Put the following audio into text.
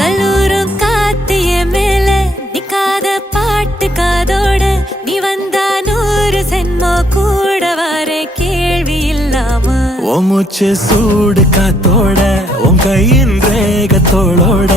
கல்லூரும் காத்திய மேல நிக்காத பாட்டு காதோட நீ வந்தா 100 சென்மோ கூட வர கேள்வி இல்லாம ஓ மூச்சு சூடு காத்தோட உன் கையின் ரேகத்தோளோட